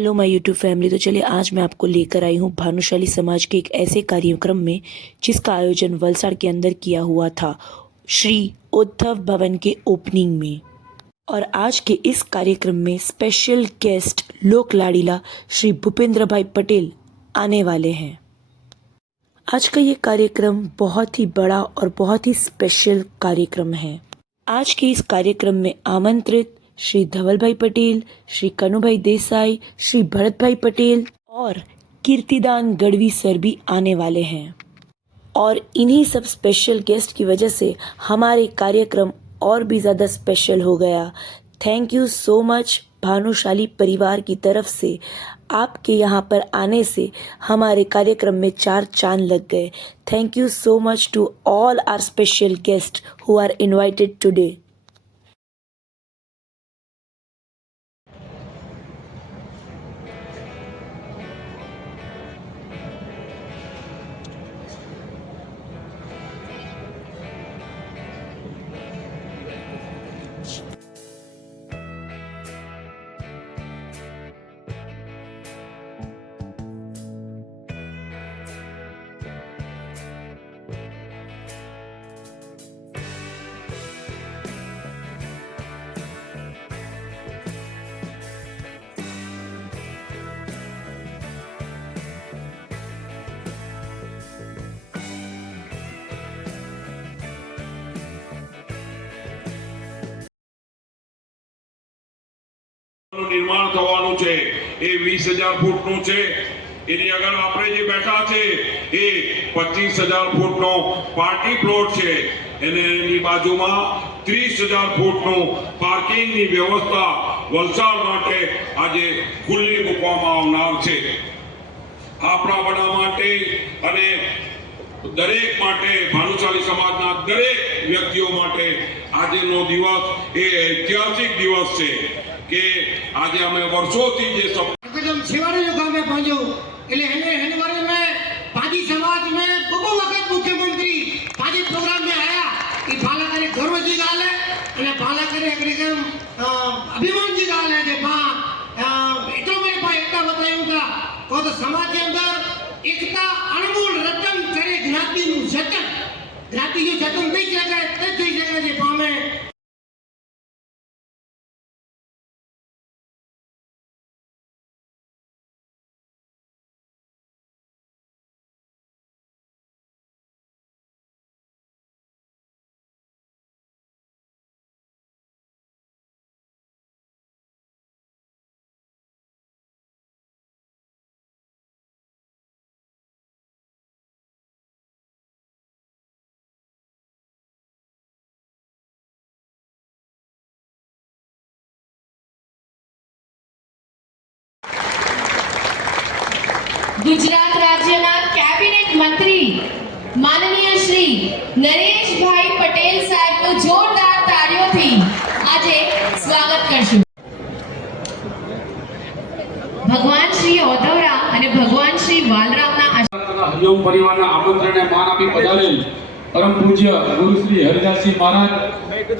Hello my YouTube family. तो चलिए आज मैं आपको लेकर आई हूँ भानुशाली समाज के एक ऐसे कार्यक्रम में जिसका आयोजन वलसाड़ के अंदर किया हुआ था श्री उद्धव भवन के ओपनिंग में। और आज के इस कार्यक्रम में स्पेशल गेस्ट लोक लाडीला श्री भूपेंद्र भाई पटेल आने वाले हैं। आज का ये कार्यक्रम बहुत ही बड़ा और बहुत ही स्पेशल कार्यक्रम है। आज के इस कार्यक्रम में आमंत्रित श्री धवल भाई पटेल, श्री कनुभाई देसाई, श्री भरत भाई पटेल और कीर्तिदान गढ़वी सर भी आने वाले हैं। और इन्हीं सब स्पेशल गेस्ट की वजह से हमारे कार्यक्रम और भी ज़्यादा स्पेशल हो गया। Thank you so much Bhanushali परिवार की तरफ से। आपके यहाँ पर आने से हमारे कार्यक्रम में 4 चांद लग गए। Thank you so much to all our special guest who are invited today. निर्माण થવાનું છે એ 20,000 ફૂટનું છે। એની આગળ આપણે જે બેઠા છે એ 25,000 ફૂટનો પાર્ટી પ્લોટ છે। એની બાજુમાં 30,000 ફૂટનું પાર્કિંગની વ્યવસ્થા વલસાડ માટે આજે ખુલ્લી મૂકવામાં આવનાર છે। આપણા બધા માટે અને દરેક માટે ભાનુશાલી સમાજના દરેક વ્યક્તિઓ માટે આજનો દિવસ એ ઐતિહાસિક દિવસ છે કે આજે અમે વર્ષોથી જે एकदम सेवारी जो काम है पंजो એટલે એને बारे में पाजी समाज में बहु वक्त मुख्यमंत्री पाजी प्रोग्राम में आया कि बाला करे गर्व जी गाल है અને बाला करे एकदम अभिमान जी गाल है कि मां એટલો મેં ભાઈ એકતા बतायूं का तो समाज के अंदर एकता अनमोल रतन करे ज्ञाति નું જતન જ્ઞાતિ નું જતન થઈ શકે તે થઈ શકે છે પામે। गुजरात राज्यना कैबिनेट मंत्री माननीय श्री नरेश भाई पटेल साहेब નું જોરદાર તાળીઓથી આજે સ્વાગત કરશું। ભગવાન શ્રી ઓધવરા અને ભગવાન શ્રી વાલરામના હરિઓમ પરિવારના આમંત્રણને માન આપી પધારેલ પરમ પૂજ્ય ગુરુ શ્રી હરિદાસજી મહારાજ,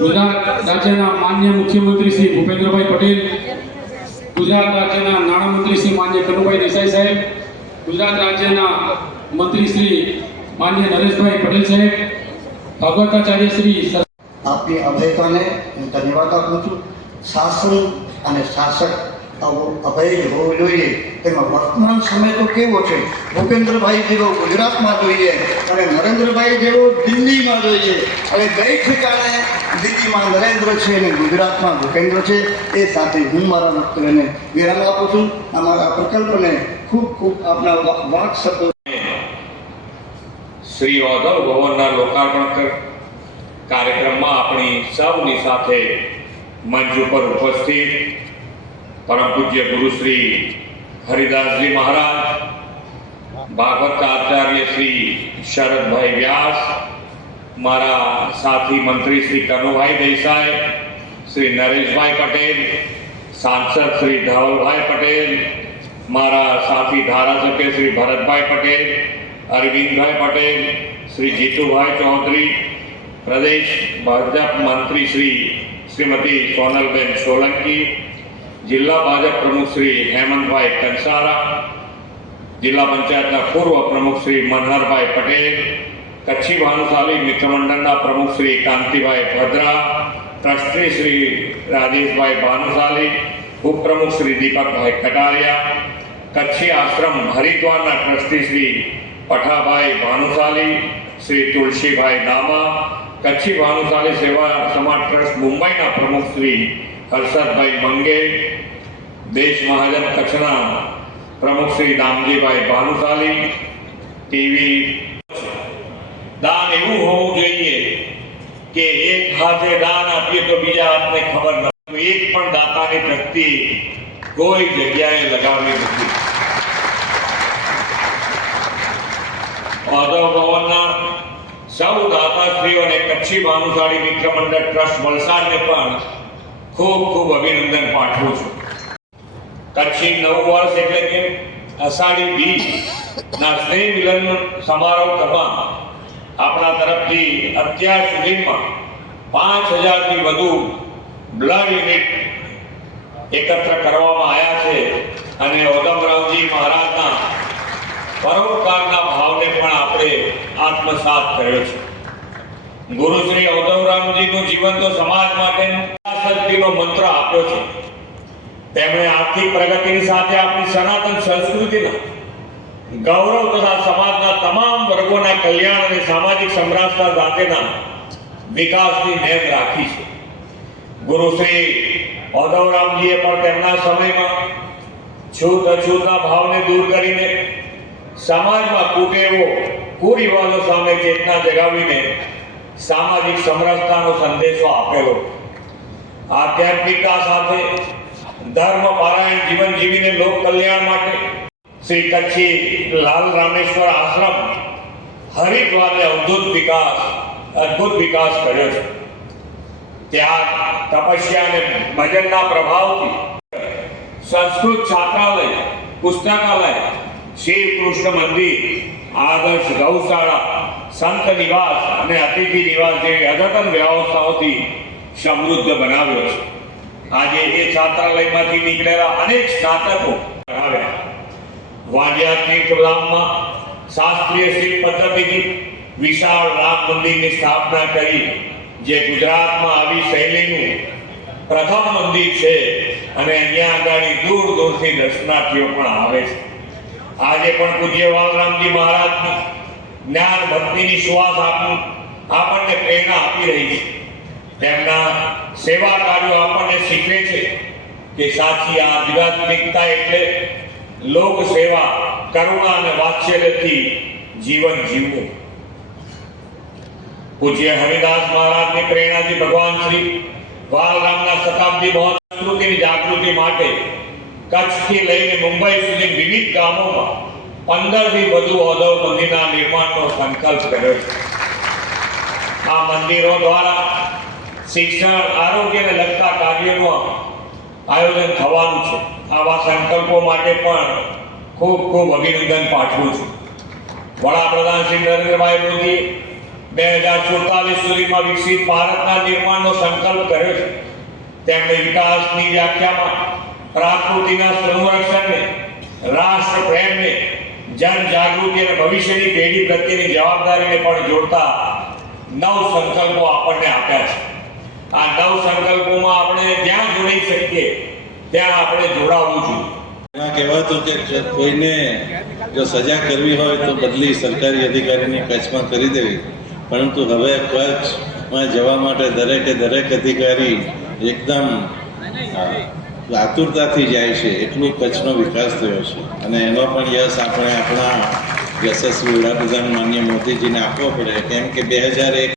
ગુજરાત રાજ્યના માન્ય મુખ્યમંત્રી શ્રી ભૂપેન્દ્રભાઈ પટેલ, ગુજરાત રાજ્યના નાણામંત્રી શ્રી માન્ય કનુભાઈ દેસાઈ સાહેબ, गुजरात राज्यना मंत्री श्री माननीय नरेश भाई पटेल साहेब, भागवताचार्य श्री आपकी अभयता ने धन्यवाद आपू छू। शासन और शासक अभय हो જોઈએ તેમાં વર્તમાન સમય તો કેવો છે। ભૂપેન્દ્રભાઈ જેવો ગુજરાતમાં જોઈએ અને નરેન્દ્રભાઈ જેવો દિલ્હીમાં જોઈએ। હવે બે ઠેકાણે દિલ્હીમાં નરેન્દ્ર છે અને ગુજરાતમાં ભૂપેન્દ્ર છે। એ સાથે હું મારા વક્તવ્યને વિરામ આપું છું। અમારા પ્રકલ્પને ખૂબ ખૂબ આપના વાક શબ્દો श्री औधव भवनना लोकार्पण कार्यक्रम में अपनी सबनी साथे मंच पर उपस्थित परम पूज्य गुरु श्री हरिदास जी महाराज, भागवत आचार्य श्री शरद भाई व्यास, मारा साथी मंत्री श्री कनुभाई देसाई, श्री नरेश भाई पटेल, सांसद श्री धवल भाई पटेल, मारा साथी धारासभ्य श्री भरत भाई पटेल, अरविंद भाई पटेल, श्री जीतू भाई चौधरी, प्रदेश भाजपा मंत्री श्री श्रीमती सोनलबेन सोलंकी, જિલ્લા ભાજપ પ્રમુખ શ્રી હેમંતભાઈ કંસારા, જિલ્લા પંચાયતના પૂર્વ પ્રમુખ શ્રી મનહરભાઈ પટેલ, કચ્છી ભાનુશાલી મિત્ર મંડળના પ્રમુખ શ્રી કાંતિભાઈ ભદ્રા, ટ્રસ્ટી શ્રી રાજેશભાઈ ભાનુશાલી, ઉપપ્રમુખ શ્રી દીપકભાઈ કટારિયા, કચ્છી આશ્રમ હરિદ્વારના ટ્રસ્ટી શ્રી પઠાભાઈ ભાનુશાલી, શ્રી તુલસીભાઈ નામા, કચ્છી ભાનુશાલી સેવા સમાજ ટ્રસ્ટ મુંબઈના પ્રમુખ શ્રી હર્ષદભાઈ મંગે, દેશ મહાજન કચ્છના પ્રમુખ શ્રી દામજીભાઈ ભાનુશાલી, ટીવી દાન એવું હોવું જોઈએ કે એક હાથે દાન આપીએ તો બીજા હાથને ખબર ન હોય. એક પણ દાતાની પ્રગતિ કોઈ જગ્યાએ લગાવી નથી. ઔદ્યોગિક ભવનના સૌ દાતાશ્રીઓને કચ્છી ભાનુશાળી મિત્ર મંડળ ટ્રસ્ટ વલસાડને પણ ખૂબ ખૂબ અભિનંદન પાઠવું છું. કચ્છી નવ વર્ષ એટલે કે અષાઢી બીજ ના સ્નેહ મિલન સમારોહ કરવા આપણા તરફથી અત્યાર સુધીમાં 5000 થી વધુ બ્લડ યુનિટ એકત્ર કરવામાં આવ્યા છે અને ઉધમરાવજી મહારાજના પરોપકારના ભાવને પણ આપણે આત્મસાત કર્યો છે. ગુરુ શ્રી ઉધમરાવજીનું જીવન તો સમાજ માટે શક્તિનો મંત્ર આપ્યો છે. તેમણે આર્થિક પ્રગતિની સાથે આપણી સનાતન સંસ્કૃતિના ગૌરવ તથા સમાજના તમામ વર્ગોના કલ્યાણ અને સામાજિક સમરસતા સાથેના વિકાસની નેમ રાખી છે. ગુરુ શ્રી ઉધમરાવજીએ પણ તેમના સમયમાં છૂત અછૂતના ભાવને દૂર કરીને સમાજમાં કુટેવો કુરિવાજો સામે ચેતના જગાવીને સામાજિક સમરસતાનો સંદેશો આપેલો. આધ્યાત્મિકતા સાથે ધર્મ પારાયણ જીવન જીવીને લોક કલ્યાણ માટે શ્રી કચ્છી લાલ રામેશ્વર આશ્રમ હરિદ્વારને અદ્ભુત વિકાસ કર્યો છે. ત્યાગ, તપસ્યા અને ભજનના પ્રભાવથી સંસ્કૃત છાત્રાલય, પુસ્તકાલય, શ્રી કૃષ્ણ મંદિર, આદર્શ ગૌશાળા, સંત નિવાસ અને અતિથિ નિવાસ જેવી અદ્યતન વ્યવસ્થાઓથી સમૃદ્ધ બનાવ્યો છે. આજે એ છાત્રાલયમાંથી નીકળેલા અનેક સ્નાતકો આવ્યા. વાડિયા તીર્થધામમાં શાસ્ત્રીય શિલ્પ પદ્ધતિથી વિશાળ રામ મંદિરની સ્થાપના કરી, જે ગુજરાતમાં આવી શૈલીનું પ્રથમ મંદિર છે અને અહીંયા આગળ દૂર દૂરથી દર્શનાર્થીઓ પણ આવે છે. આજે પણ પૂજ્ય વાલરામજી મહારાજની જ્ઞાન ભક્તિની સુવાસ આપણને પ્રેરણા આપી રહી છે. તેમના સેવા કાર્યો આપણને શીખવે છે કે સાચી આધ્યાત્મિકતા એટલે લોક સેવા, કરુણા અને વાત્સલ્યથી જીવન જીવવું. પૂજ્ય હરિદાસ મહારાજની પ્રેરણાથી ભગવાન શ્રી વાલરામના શતાબ્દી મહોત્સવની જાગૃતિ માટે કચ્છથી લઈને મુંબઈ સુધી વિવિધ ગામોમાં 15 થી વધુ ઔદ્યોગિક મંદિરના નિર્માણનો સંકલ્પ કર્યો છે. આ મંદિરો દ્વારા શિક્ષણ, આરોગ્યને લગતા કાર્યોનું આયોજન થવાનું છે. આવા સંકલ્પો માટે પણ ખૂબ ખૂબ અભિનંદન પાઠવું છું. વડાપ્રધાન શ્રી નરેન્દ્રભાઈ મોદી 2047 સુધીમાં વિકસિત ભારતના નિર્માણનો સંકલ્પ કર્યો છે. તેમણે વિકાસની વ્યાખ્યામાં પ્રકૃતિના સંરક્ષણને, રાષ્ટ્ર પ્રેમને, જન જાગૃતિ અને ભવિષ્યની પેઢી પ્રત્યેની જવાબદારીને પણ જોડતા 9 સંકલ્પો આપણને આપ્યા છે. આ 9 સંકલ્પોમાં આપણે જ્યાં જોડી શકીએ ત્યાં આપણે જોડાવવું જોઈએ. કહેવાતું કે કોઈને જો સજા કરવી હોય તો બદલી સરકારી અધિકારીની કચ્છમાં કરી દેવી, પરંતુ હવે કચ્છમાં જવા માટે દરેક અધિકારી એકદમ આતુરતાથી જાય છે. એટલું કચ્છનો વિકાસ થયો છે અને એનો પણ યશ આપણે આપણા યશસ્વી વડાપ્રધાન માનનીય મોદીજીને આપવો પડે. કેમ કે 2001